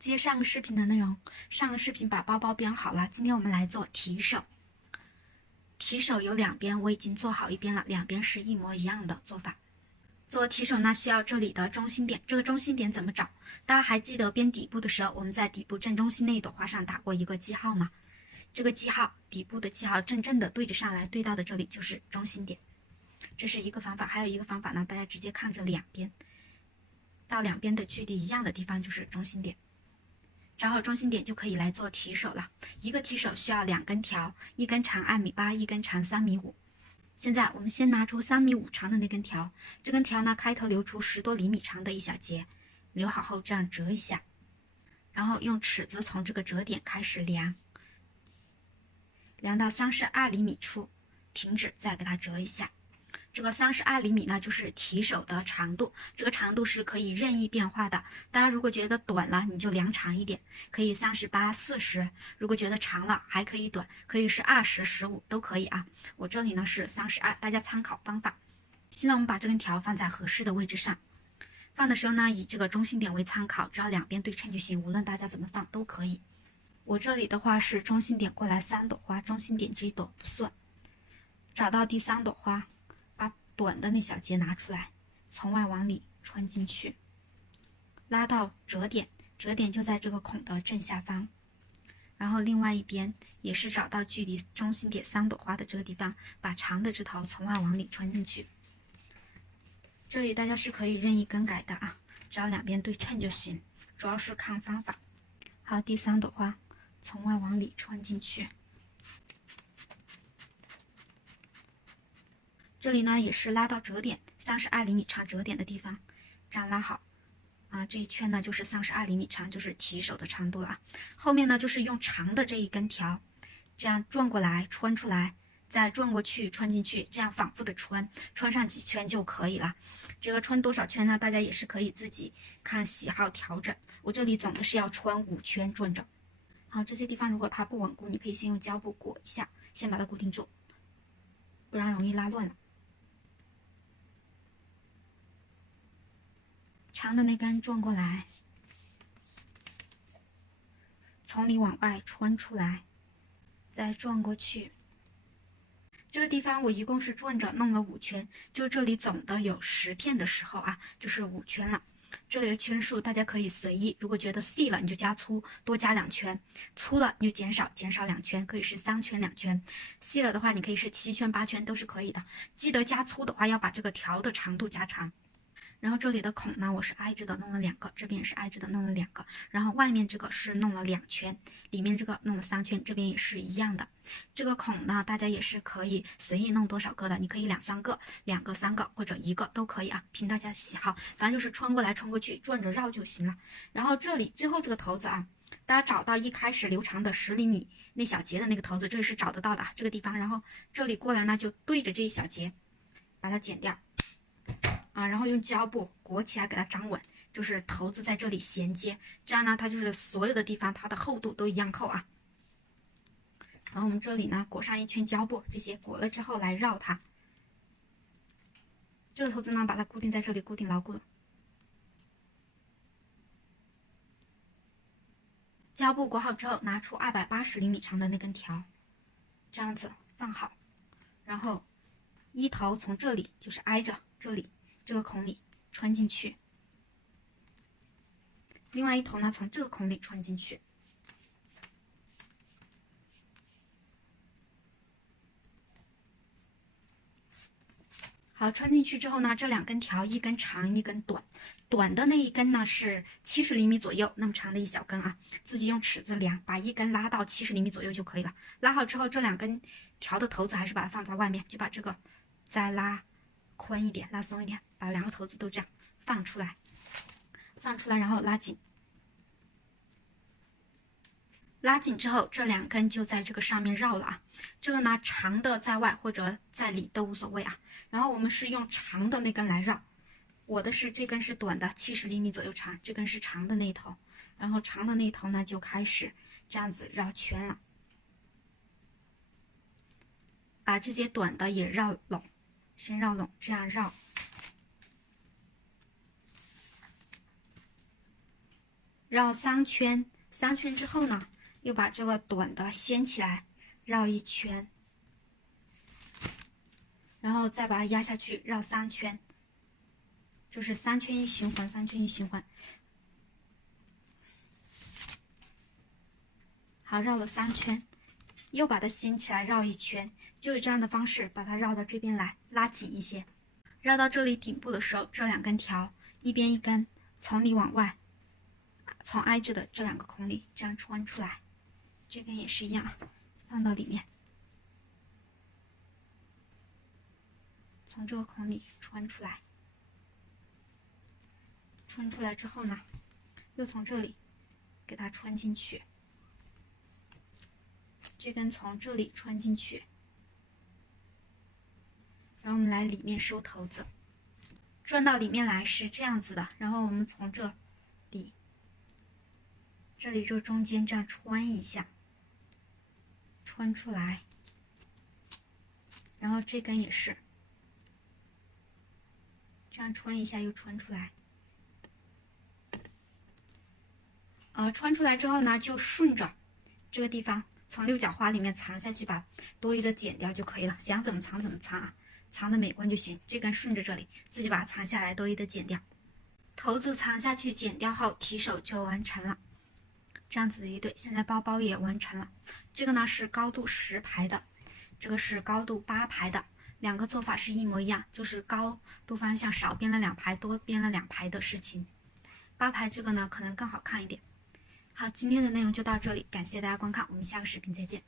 接上个视频的内容，上个视频把包包编好了，今天我们来做提手。提手有两边，我已经做好一边了，两边是一模一样的做法。做提手呢，需要这里的中心点，这个中心点怎么找？大家还记得编底部的时候，我们在底部正中心那一朵花上打过一个记号吗？这个记号，底部的记号正正的对着上来，对到的这里就是中心点。这是一个方法，还有一个方法呢，大家直接看着两边，到两边的距离一样的地方就是中心点。找好中心点就可以来做提手了。一个提手需要2根条，一根长2.8米，一根长3.5米。现在我们先拿出3.5米长的那根条，这根条呢开头留出10多厘米长的一小节，留好后这样折一下，然后用尺子从这个折点开始量，量到32厘米处停止，再给它折一下。这个32厘米呢，就是提手的长度，这个长度是可以任意变化的。大家如果觉得短了，你就量长一点，可以38、40；如果觉得长了，还可以短，可以是20、15都可以啊。我这里呢是32，大家参考方法。现在我们把这根条放在合适的位置上，放的时候呢，以这个中心点为参考，只要两边对称就行，无论大家怎么放都可以。我这里的话是中心点过来3朵花，中心点这一朵不算。找到第3朵花，短的那小节拿出来，从外往里穿进去，拉到折点，折点就在这个孔的正下方。然后另外一边也是找到距离中心点3朵花的这个地方，把长的枝头从外往里穿进去。这里大家是可以任意更改的啊，只要两边对称就行，主要是看方法。好，第3朵花从外往里穿进去。这里呢也是拉到折点32厘米长折点的地方，这样拉好啊，这一圈呢就是32厘米长，就是提手的长度了啊。后面呢就是用长的这一根条，这样转过来穿出来，再转过去穿进去，这样反复的穿上几圈就可以了。这个穿多少圈呢？大家也是可以自己看喜好调整。我这里总的是要穿5圈转着。好，这些地方如果它不稳固，你可以先用胶布裹一下，先把它固定住，不然容易拉乱了。长的那根转过来，从里往外穿出来，再转过去。这个地方我一共是转着弄了5圈，就这里总的有10片的时候啊，就是5圈了。这里的圈数大家可以随意，如果觉得细了你就加粗，多加2圈；粗了你就减少2圈，可以是3圈2圈。细了的话，你可以是7圈8圈都是可以的。记得加粗的话，要把这个条的长度加长。然后这里的孔呢，我是挨着的弄了2个，这边也是挨着的弄了2个，然后外面这个是弄了2圈，里面这个弄了3圈，这边也是一样的。这个孔呢，大家也是可以随意弄多少个的，你可以2、3个、2个、3个或者1个都可以啊，凭大家喜好，反正就是穿过来穿过去，转着绕就行了。然后这里最后这个头子啊，大家找到一开始留长的10厘米那小节的那个头子，这是找得到的这个地方，然后这里过来呢，就对着这一小节把它剪掉。然后用胶布裹起来给它粘稳，就是头子在这里衔接，这样呢它就是所有的地方它的厚度都一样厚啊。然后我们这里呢裹上一圈胶布，这些裹了之后来绕它，这个头子呢把它固定在这里，固定牢固了。胶布裹好之后，拿出280厘米长的那根条，这样子放好，然后一头从这里就是挨着这里这个孔里穿进去，另外一头呢从这个孔里穿进去。好，穿进去之后呢，这2根条，一根长一根短，短的那一根呢是70厘米左右，那么长的一小根啊，自己用尺子量，把一根拉到70厘米左右就可以了。拉好之后，这2根条的头子还是把它放在外面，就把这个再拉宽一点，拉松一点，把2个头子都这样放出来，然后拉紧。拉紧之后，这2根就在这个上面绕了啊。这个呢，长的在外或者在里都无所谓啊。然后我们是用长的那根来绕，我的是这根是短的，70厘米左右长，这根是长的那一头。然后长的那一头呢，就开始这样子绕圈了，把这些短的也绕拢，先绕拢，这样绕。绕3圈，3圈之后呢，又把这个短的掀起来，绕1圈，然后再把它压下去，绕3圈，就是3圈一循环，3圈一循环。好，绕了3圈，又把它掀起来，绕1圈，就是这样的方式把它绕到这边来，拉紧一些。绕到这里顶部的时候，这2根条一边一根，从里往外，从挨着的这2个孔里这样穿出来。这根也是一样，放到里面，从这个孔里穿出来。穿出来之后呢，又从这里给它穿进去。这根从这里穿进去，然后我们来里面收头子，转到里面来是这样子的，然后我们从这里就中间这样穿一下，穿出来，然后这根也是这样穿一下又穿出来，穿出来之后呢，就顺着这个地方从6角花里面藏下去，把多余的剪掉就可以了，想怎么藏怎么藏啊，藏的美观就行。这根顺着这里，自己把它藏下来，多余的剪掉。头子藏下去剪掉后，提手就完成了。这样子的一对，现在包包也完成了。这个呢是高度10排的，这个是高度8排的，2个做法是一模一样，就是高度方向少编了2排，多编了2排的事情。8排这个呢可能更好看一点。好，今天的内容就到这里，感谢大家观看，我们下个视频再见。